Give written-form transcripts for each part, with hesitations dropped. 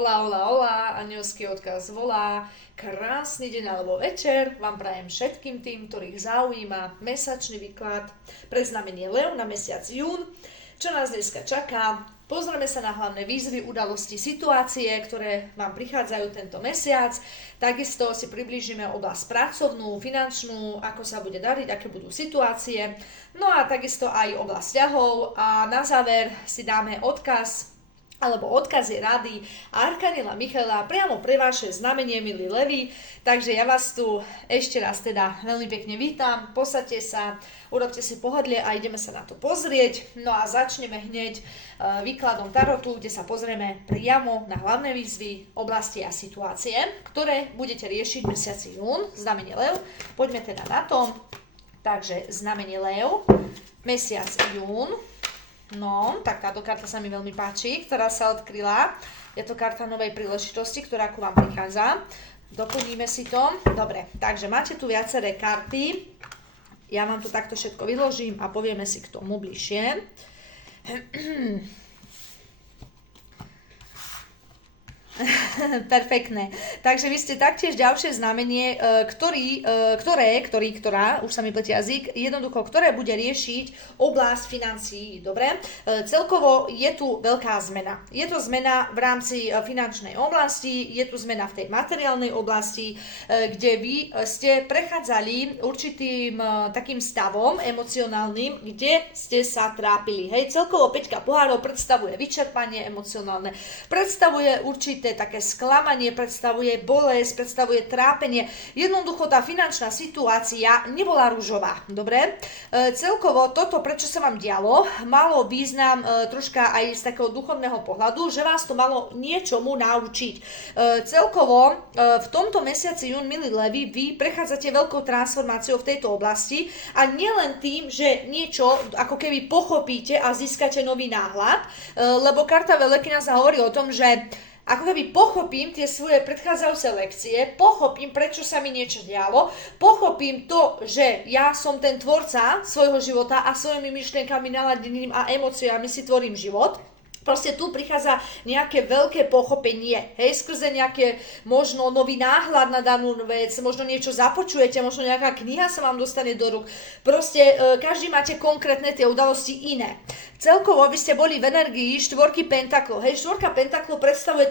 Hola, anielský odkaz volá. Krásny deň alebo večer vám prajem všetkým tým, ktorých zaujíma mesačný výklad pre znamenie Lev na mesiac jún. Čo nás dneska čaká? Pozrieme sa na hlavné výzvy, udalosti, situácie, ktoré vám prichádzajú tento mesiac. Takisto si priblížime oblasť pracovnú, finančnú, ako sa bude dariť, aké budú situácie. No a takisto aj oblasť vzťahov. A na záver si dáme odkazy rady Arkanjela Michaela priamo pre vaše znamenie, milí levi. Takže ja vás tu ešte raz teda veľmi pekne vítam, posaďte sa, urobte si pohodlie a ideme sa na to pozrieť. No a začneme hneď výkladom tarotu, kde sa pozrieme priamo na hlavné výzvy, oblasti a situácie, ktoré budete riešiť v mesiaci jún, znamenie Lev. Poďme teda na to. Takže znamenie Lev, mesiac jún. No, tak táto karta sa mi veľmi páči, ktorá sa odkryla. Je to karta novej príležitosti, ktorá ku vám prichádza. Doplníme si to. Dobre, takže máte tu viaceré karty. Ja vám to takto všetko vyložím a povieme si k tomu bližšie. Perfektné. Takže vy ste taktiež ďalšie znamenie, ktorá, už sa mi pletie jazyk, jednoducho, ktoré bude riešiť oblasť financií. Dobre? Celkovo je tu veľká zmena. Je to zmena v rámci finančnej oblasti, je tu zmena v tej materiálnej oblasti, kde vy ste prechádzali určitým takým stavom emocionálnym, kde ste sa trápili. Hej, celkovo 5 pohárov predstavuje vyčerpanie emocionálne, predstavuje určité také sklamanie, predstavuje bolesť, predstavuje trápenie. Jednoducho tá finančná situácia nebola ružová. Dobre? Celkovo toto, prečo sa vám dialo, malo význam troška aj z takého duchovného pohľadu, že vás to malo niečomu naučiť. Celkovo v tomto mesiaci jún, milí levi, vy prechádzate veľkou transformáciou v tejto oblasti a nielen tým, že niečo ako keby pochopíte a získate nový náhľad, lebo karta Veľkňaza hovorí o tom, že ako keby pochopím tie svoje predchádzajúce lekcie, pochopím, prečo sa mi niečo dialo, pochopím to, že ja som ten tvorca svojho života a svojimi myšlienkami, naladením a emóciami si tvorím život. Proste tu prichádza nejaké veľké pochopenie, hej, skrze nejaké možno nový náhľad na danú vec, možno niečo započujete, možno nejaká kniha sa vám dostane do rúk. Proste každý máte konkrétne tie udalosti iné. Celkovo by ste boli v energii štvorky pentaklov, hej, štvorka pentaklov predstavuje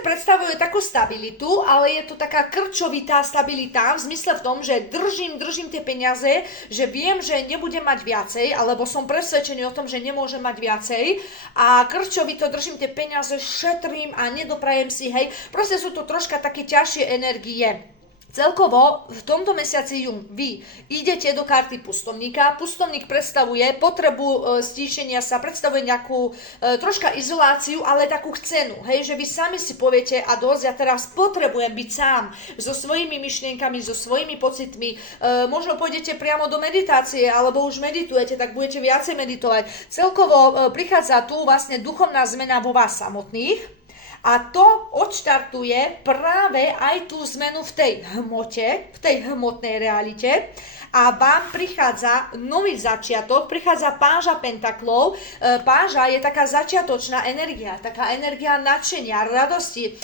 predstavuje takú stabilitu, ale je to taká krčovitá stabilita v zmysle v tom, že držím tie peniaze, že viem, že nebudem mať viacej, alebo som presvedčený o tom, že nemôžem mať viacej a krčovito držím tie peniaze, šetrím a nedoprajem si, hej. Proste sú to troška také ťažšie energie. Celkovo v tomto mesiaci jún vy idete do karty pustovníka. Pustovník predstavuje potrebu stíšenia sa, predstavuje nejakú troška izoláciu, ale takú cenu, hej, že vy sami si poviete a dosť, ja teraz potrebujem byť sám so svojimi myšlienkami, so svojimi pocitmi. Možno pôjdete priamo do meditácie, alebo už meditujete, tak budete viacej meditovať. Celkovo prichádza tu vlastne duchovná zmena vo vás samotných. A to odštartuje práve aj tú zmenu v tej hmote, v tej hmotnej realite a vám prichádza nový začiatok, prichádza páža pentaklov. Páža je taká začiatočná energia, taká energia nadšenia, radosti,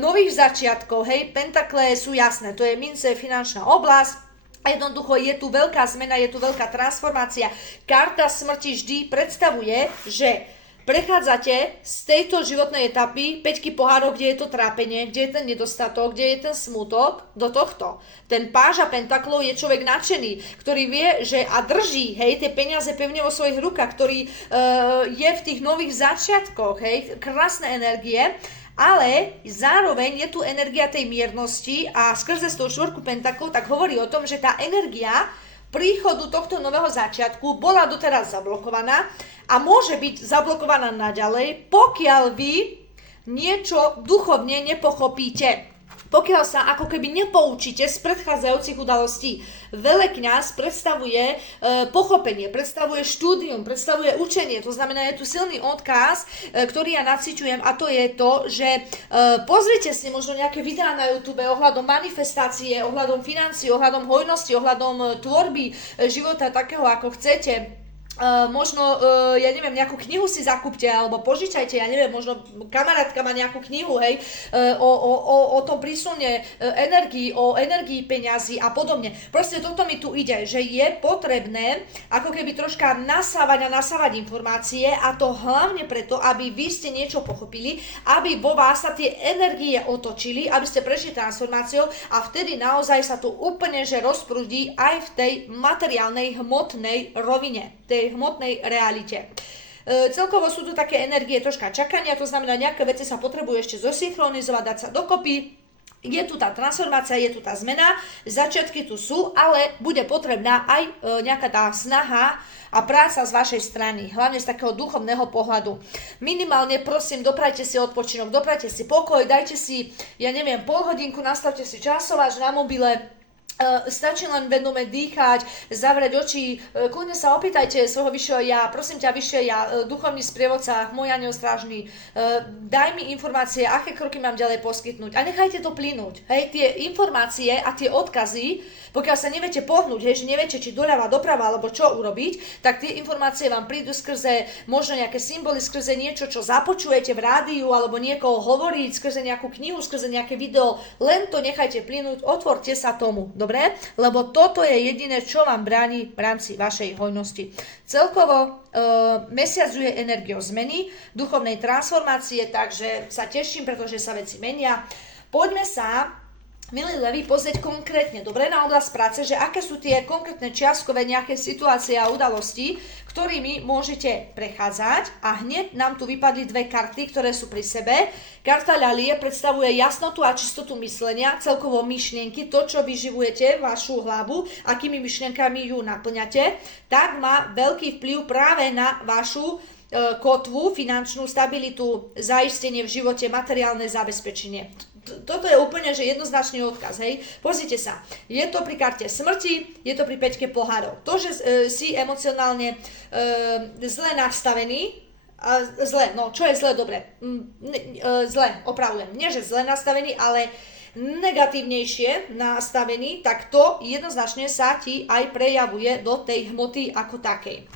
nových začiatkov, hej, pentakle sú jasné, to je mince, finančná oblasť. A jednoducho je tu veľká zmena, je tu veľká transformácia. Karta smrti vždy predstavuje, že prechádzate z tejto životnej etapy 5 pohárov, kde je to trápenie, kde je ten nedostatok, kde je ten smútok, do tohto. Ten páža pentaklov je človek nadšený, ktorý vie, že a drží, hej, tie peniaze pevne vo svojich rukách, ktorý je v tých nových začiatkoch, hej, krásne energie. Ale zároveň je tu energia tej miernosti a skrze z toho štvorku pentaklov tak hovorí o tom, že tá energia príchodu tohto nového začiatku bola doteraz zablokovaná a môže byť zablokovaná naďalej, pokiaľ vy niečo duchovne nepochopíte. Pokiaľ sa ako keby nepoučíte z predchádzajúcich udalostí. Veľkňaz predstavuje pochopenie, predstavuje štúdium, predstavuje učenie. To znamená, je tu silný odkaz, ktorý ja naciťujem a to je to, že pozrite si možno nejaké videá na YouTube ohľadom manifestácie, ohľadom financií, ohľadom hojnosti, ohľadom tvorby života takého, ako chcete. možno, ja neviem, nejakú knihu si zakúpte, alebo požičajte, ja neviem, možno kamarátka má nejakú knihu, hej, o tom prísune energii, o energii peňazí a podobne. Proste toto mi tu ide, že je potrebné ako keby troška nasávať informácie, a to hlavne preto, aby vy ste niečo pochopili, aby vo vás sa tie energie otočili, aby ste prešli transformáciou, a vtedy naozaj sa tu úplne že rozprúdi aj v tej materiálnej, hmotnej rovine, tej hmotnej realite. Celkovo sú tu také energie troška čakania, to znamená, nejaké veci sa potrebujú ešte zosynchronizovať, dať sa dokopy. Je tu tá transformácia, je tu tá zmena, začiatky tu sú, ale bude potrebná aj nejaká tá snaha a práca z vašej strany, hlavne z takého duchovného pohľadu. Minimálne, prosím, doprajte si odpočinok, doprajte si pokoj, dajte si, ja neviem, pol hodinku, nastavte si časovač na mobile. Stačí len vedome dýchať, zavrieť oči, kľudne sa opýtajte svojho vyššieho ja, prosím ťa vyššie ja, duchovný sprievodca, môj anjel strážny, daj mi informácie, aké kroky mám ďalej poskytnúť, a nechajte to plynúť. Hej, tie informácie a tie odkazy, pokiaľ sa neviete pohnúť, hej, že neviete, či doľava, doprava, alebo čo urobiť, tak tie informácie vám prídu skrze možno nejaké symboly, skrze niečo, čo započujete v rádiu, alebo niekoho hovoriť, skrze nejakú knihu, skrze nejaké video, len to nechajte plynúť, otvorte sa tomu. Dobre? Lebo toto je jediné, čo vám bráni v rámci vašej hojnosti. Celkovo mesiac je energiou zmeny, duchovnej transformácie, takže sa teším, pretože sa veci menia. Poďme sa, milí leví, pozrieť konkrétne, dobre, na oblasť práce, že aké sú tie konkrétne čiastkové nejaké situácie a udalosti, ktorými môžete prechádzať, a hneď nám tu vypadli dve karty, ktoré sú pri sebe. Karta ľalie predstavuje jasnotu a čistotu myslenia, celkovo myšlienky, to, čo vyživujete, vašu hlavu, akými myšlienkami ju naplňate, tak má veľký vplyv práve na vašu kotvu, finančnú stabilitu, zaistenie v živote, materiálne zabezpečenie. Toto je úplne že jednoznačný odkaz, hej. Pozrite sa, je to pri karte smrti, je to pri peťke pohárov. To, že si emocionálne zle nastavený, čo je zle, dobre, zle, opravujem, nie že zle nastavený, ale negatívnejšie nastavený, tak to jednoznačne sa ti aj prejavuje do tej hmoty ako takej.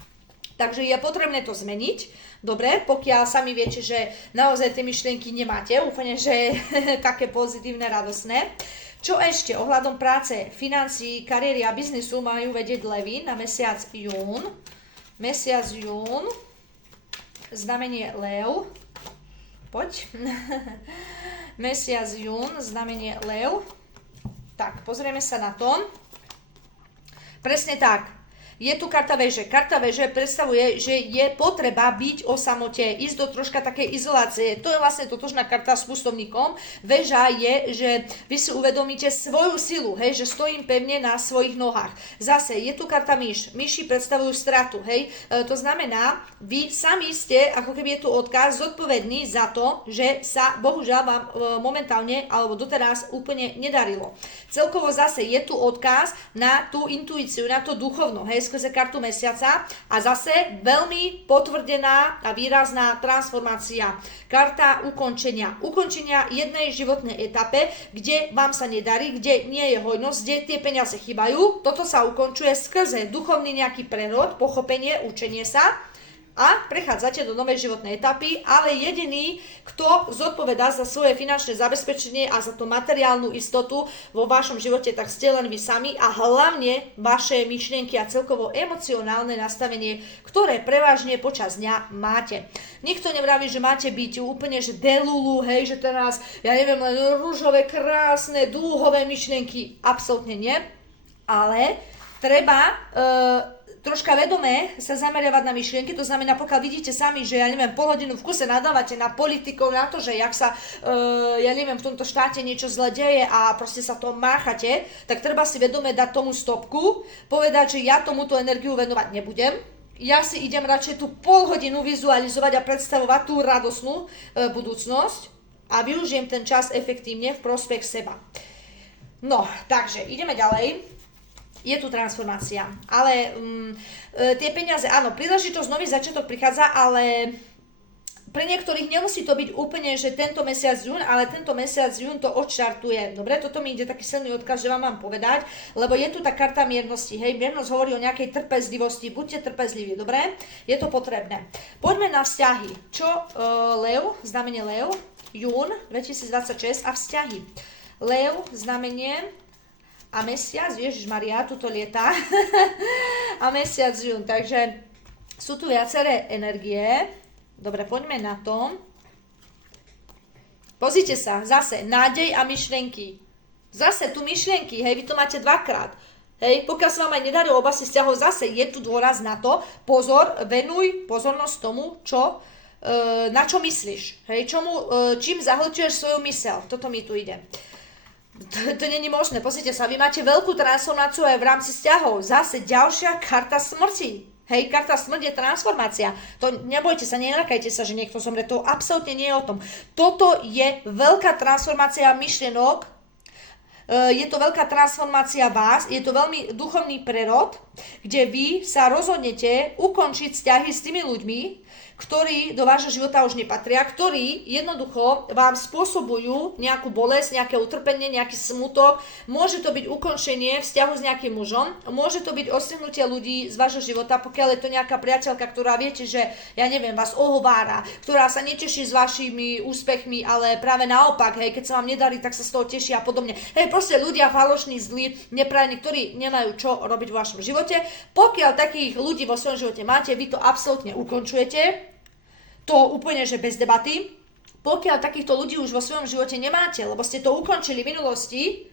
Takže je potrebné to zmeniť. Dobre, pokiaľ sami viete, že naozaj tie myšlienky nemáte úplne, že také pozitívne, radosné. Čo ešte ohľadom práce, financií, kariéry a biznisu majú vedieť levy na mesiac jún. Mesiac jún, znamenie lev. Poď. Mesiac jún, znamenie lev. Tak, pozrieme sa na to. Presne tak. Je tu karta veže. Karta veže predstavuje, že je potreba byť o samote, ísť do troška takej izolácie. To je vlastne totožná karta s pustovníkom. Veža je, že vy si uvedomíte svoju silu, hej, že stojím pevne na svojich nohách. Zase je tu karta myš. Myši predstavujú stratu, hej. To znamená, vy sami ste, ako keby je tu odkaz, zodpovední za to, že sa bohužiaľ vám momentálne alebo doteraz úplne nedarilo. Celkovo zase je tu odkaz na tú intuíciu, na to duchovno, hej, skrze kartu mesiaca, a zase veľmi potvrdená a výrazná transformácia. Karta ukončenia. Ukončenia jednej životnej etape, kde vám sa nedarí, kde nie je hojnosť, kde tie peniaze chýbajú. Toto sa ukončuje skrze duchovný nejaký prerod, pochopenie, učenie sa, a prechádzate do novej životnej etapy, ale jediný, kto zodpovedá za svoje finančné zabezpečenie a za tú materiálnu istotu vo vašom živote, tak ste len vy sami, a hlavne vaše myšlienky a celkovo emocionálne nastavenie, ktoré prevažne počas dňa máte. Nikto nevraví, že máte byť úplne že delulu, hej, že teraz, ja neviem, len ružové, krásne, dúhové myšlienky, absolútne nie, ale treba troška vedomé sa zameriavať na myšlienky, to znamená, pokiaľ vidíte sami, že ja neviem, pol hodinu v kuse nadávate na politikov, na to, že jak sa, ja neviem, v tomto štáte niečo zle deje a proste sa to máchate, tak treba si vedome dať tomu stopku, povedať, že ja tomuto energiu venovať nebudem. Ja si idem radšej tú pol hodinu vizualizovať a predstavovať tú radosnú budúcnosť a využijem ten čas efektívne v prospech seba. No, takže ideme ďalej. Je tu transformácia, ale tie peniaze, áno, príležitosť, nový začiatok prichádza, ale pre niektorých nemusí to byť úplne, že tento mesiac jún, ale tento mesiac jún to odštartuje. Dobre, toto mi ide taký silný odkaz, že vám mám povedať, lebo je tu tá karta miernosti, hej, miernosť hovorí o nejakej trpezlivosti, buďte trpezliví, dobre, je to potrebné. Poďme na vzťahy. Čo Lev, znamenie Lev, jún 2026 a vzťahy. Lev, znamenie a mesiac, Ježišmaria, tuto lieta, a mesiac jún, takže sú tu viaceré energie. Dobre, poďme na to. Pozrite sa, zase nádej a myšlienky. Zase tu myšlienky, hej, vy to máte dvakrát. Hej, pokiaľ sa vám aj nedarí v oblasti vzťahov, zase je tu dôraz na to, pozor, venuj pozornosť tomu, na čo myslíš. Hej, čím zahlčuješ svoju myseľ. Toto mi tu ide. To není možné, pozrite sa, vy máte veľkú transformáciu aj v rámci vzťahov. Zase ďalšia karta smrti. Hej, karta smrť je transformácia. To nebojte sa, nenakajte sa, že niekto zomre. To absolútne nie je o tom. Toto je veľká transformácia myšlienok, je to veľká transformácia vás, je to veľmi duchovný prerod, kde vy sa rozhodnete ukončiť vzťahy s tými ľuďmi, ktorí do vášho života už nepatria, ktorí jednoducho vám spôsobujú nejakú bolesť, nejaké utrpenie, nejaký smutok. Môže to byť ukončenie vzťahu s nejakým mužom, môže to byť odstrihnutie ľudí z vášho života, pokiaľ je to nejaká priateľka, ktorá viete, že ja neviem, vás ohovára, ktorá sa neteší s vašimi úspechmi, ale práve naopak, hej, keď sa vám nedarí, tak sa z toho teší a podobne. Hej, proste ľudia falošní, zlí, neprajní, ktorí nemajú čo robiť vo vašom živote. Pokiaľ takých ľudí vo svojom živote máte, vy to absolútne ukončujete. To úplne, že bez debaty. Pokiaľ takýchto ľudí už vo svojom živote nemáte, lebo ste to ukončili v minulosti,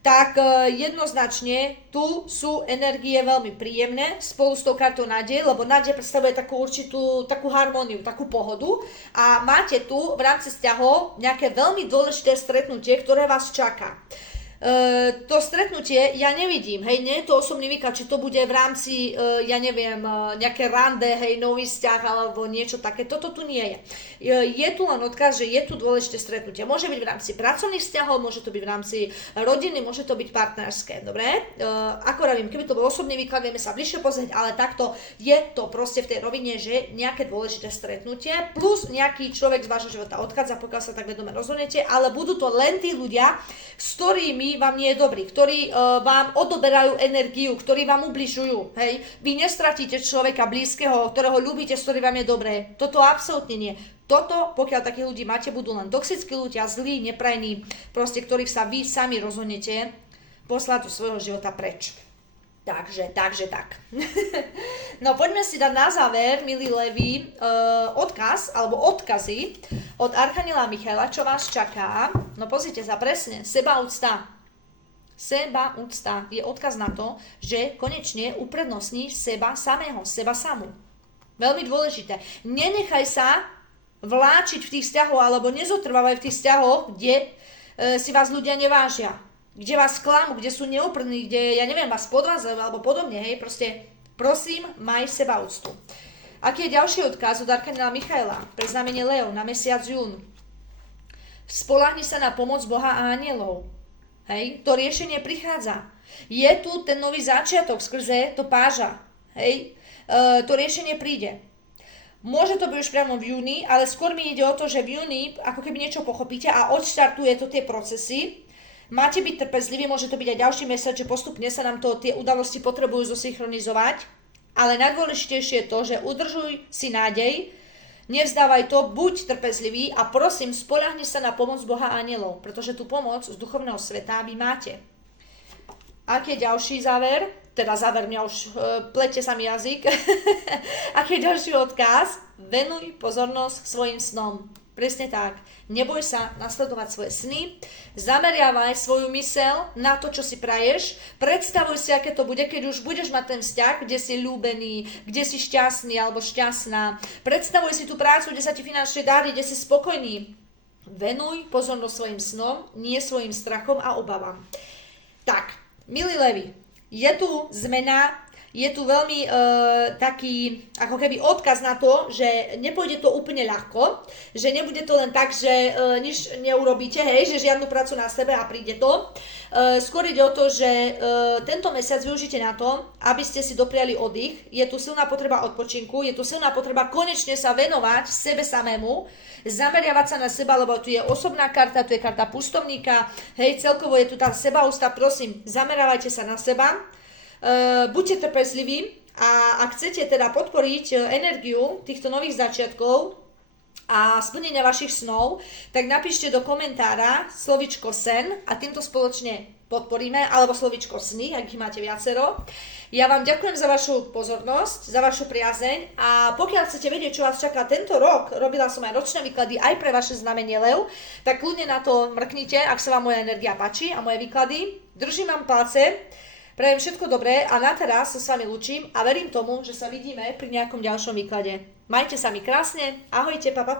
tak jednoznačne tu sú energie veľmi príjemné spolu s tou kartou nádej, lebo nádej predstavuje takú harmóniu, takú pohodu a máte tu v rámci vzťahov nejaké veľmi dôležité stretnutie, ktoré vás čaká. To stretnutie ja nevidím, hej, nie je to osobný výklad, či to bude v rámci, ja neviem, nejaké rande, hej, nový vzťah alebo niečo také, toto tu nie je. Je tu len odkaz, že je tu dôležité stretnutie. Môže byť v rámci pracovných vzťahov, môže to byť v rámci rodiny, môže to byť partnerské, dobre? Ako pravím, keby to bol osobný výklad, vieme sa bližšie pozrieť, ale takto je to proste v tej rovine, že nejaké dôležité stretnutie plus nejaký človek z vášho života odchádza, pokiaľ sa tak vedome rozhodnete, ale budú to len tí ľudia, s ktorými vám nie je dobrý, ktorí vám odoberajú energiu, ktorí vám ubližujú, hej. Vy nestratíte človeka blízkeho, ktorého ľúbite, s ktorým vám je dobré. Toto absolútne nie. Toto, pokiaľ takých ľudí máte, budú len toxickí ľudia, zlí, neprajní, proste ktorých sa vy sami rozhodnete poslať do svojho života preč. Takže tak. No poďme si dať na záver, milí leví, odkaz, alebo odkazy od Archaniela Michaela, čo vás čaká. No pozrite sa presne, sebaúcta. Sebaúcta je odkaz na to, že konečne uprednostníš seba samého, seba samú. Veľmi dôležité. Nenechaj sa vláčiť v tých vzťahoch, alebo nezotrvávaj v tých vzťahoch, kde si vás ľudia nevážia. Kde vás klamú, kde sú neúprimní, kde, ja neviem, vás podvádzajú alebo podobne, hej, proste, prosím, maj sebaúctu. Aký je ďalší odkaz od Archaniela Michaela pre znamenie Leo na mesiac jún? Spoľahni sa na pomoc Boha a anielov. Hej, to riešenie prichádza. Je tu ten nový začiatok skrze to páža. Hej, to riešenie príde. Môže to byť už priamo v júni, ale skôr mi ide o to, že v júni ako keby niečo pochopíte a odštartuje to tie procesy. Máte byť trpezliví, môže to byť aj ďalší mesiac, že postupne sa nám tie udalosti potrebujú zosynchronizovať, ale najdôležitejšie je to, že udržuj si nádej, nevzdávaj to, buď trpezlivý a prosím, spoľahni sa na pomoc Boha a anielov, pretože tú pomoc z duchovného sveta vy máte. Aký je ďalší záver? Teda záver, mňa už plete sa mi jazyk. Aký je ďalší odkaz? Venuj pozornosť svojim snom. Presne tak. Neboj sa nasledovať svoje sny, zameriavaj svoju myseľ na to, čo si praješ, predstavuj si, aké to bude, keď už budeš mať ten vzťah, kde si ľúbený, kde si šťastný alebo šťastná. Predstavuj si tú prácu, kde sa ti finančne darí, kde si spokojný. Venuj pozornosť svojim snom, nie svojim strachom a obavám. Tak, milí levi, je tu zmena je tu veľmi taký ako keby odkaz na to, že nepôjde to úplne ľahko, že nebude to len tak, že nič neurobíte, hej, že žiadnu prácu na sebe a príde to. Skôr ide o to, že tento mesiac využite na to, aby ste si dopriali oddych. Je tu silná potreba odpočinku, je tu silná potreba konečne sa venovať sebe samému, zameriavať sa na seba, lebo tu je osobná karta, tu je karta pustovníka, hej, celkovo je tu tá sebaústa, prosím, zamerávajte sa na seba. Buďte trpezliví a ak chcete teda podporiť energiu týchto nových začiatkov a splnenia vašich snov, tak napíšte do komentára slovičko sen a týmto spoločne podporíme, alebo slovičko sny, ak ich máte viacero. Ja vám ďakujem za vašu pozornosť, za vašu priazeň a pokiaľ chcete vedieť, čo vás čaká tento rok, robila som aj ročné výklady aj pre vaše znamenie Lev, tak kľudne na to mrknite, ak sa vám moja energia páči a moje výklady. Držím vám palce. Prajem všetko dobré a na teraz sa s vami lúčim a verím tomu, že sa vidíme pri nejakom ďalšom výklade. Majte sa mi krásne, ahojte, pa.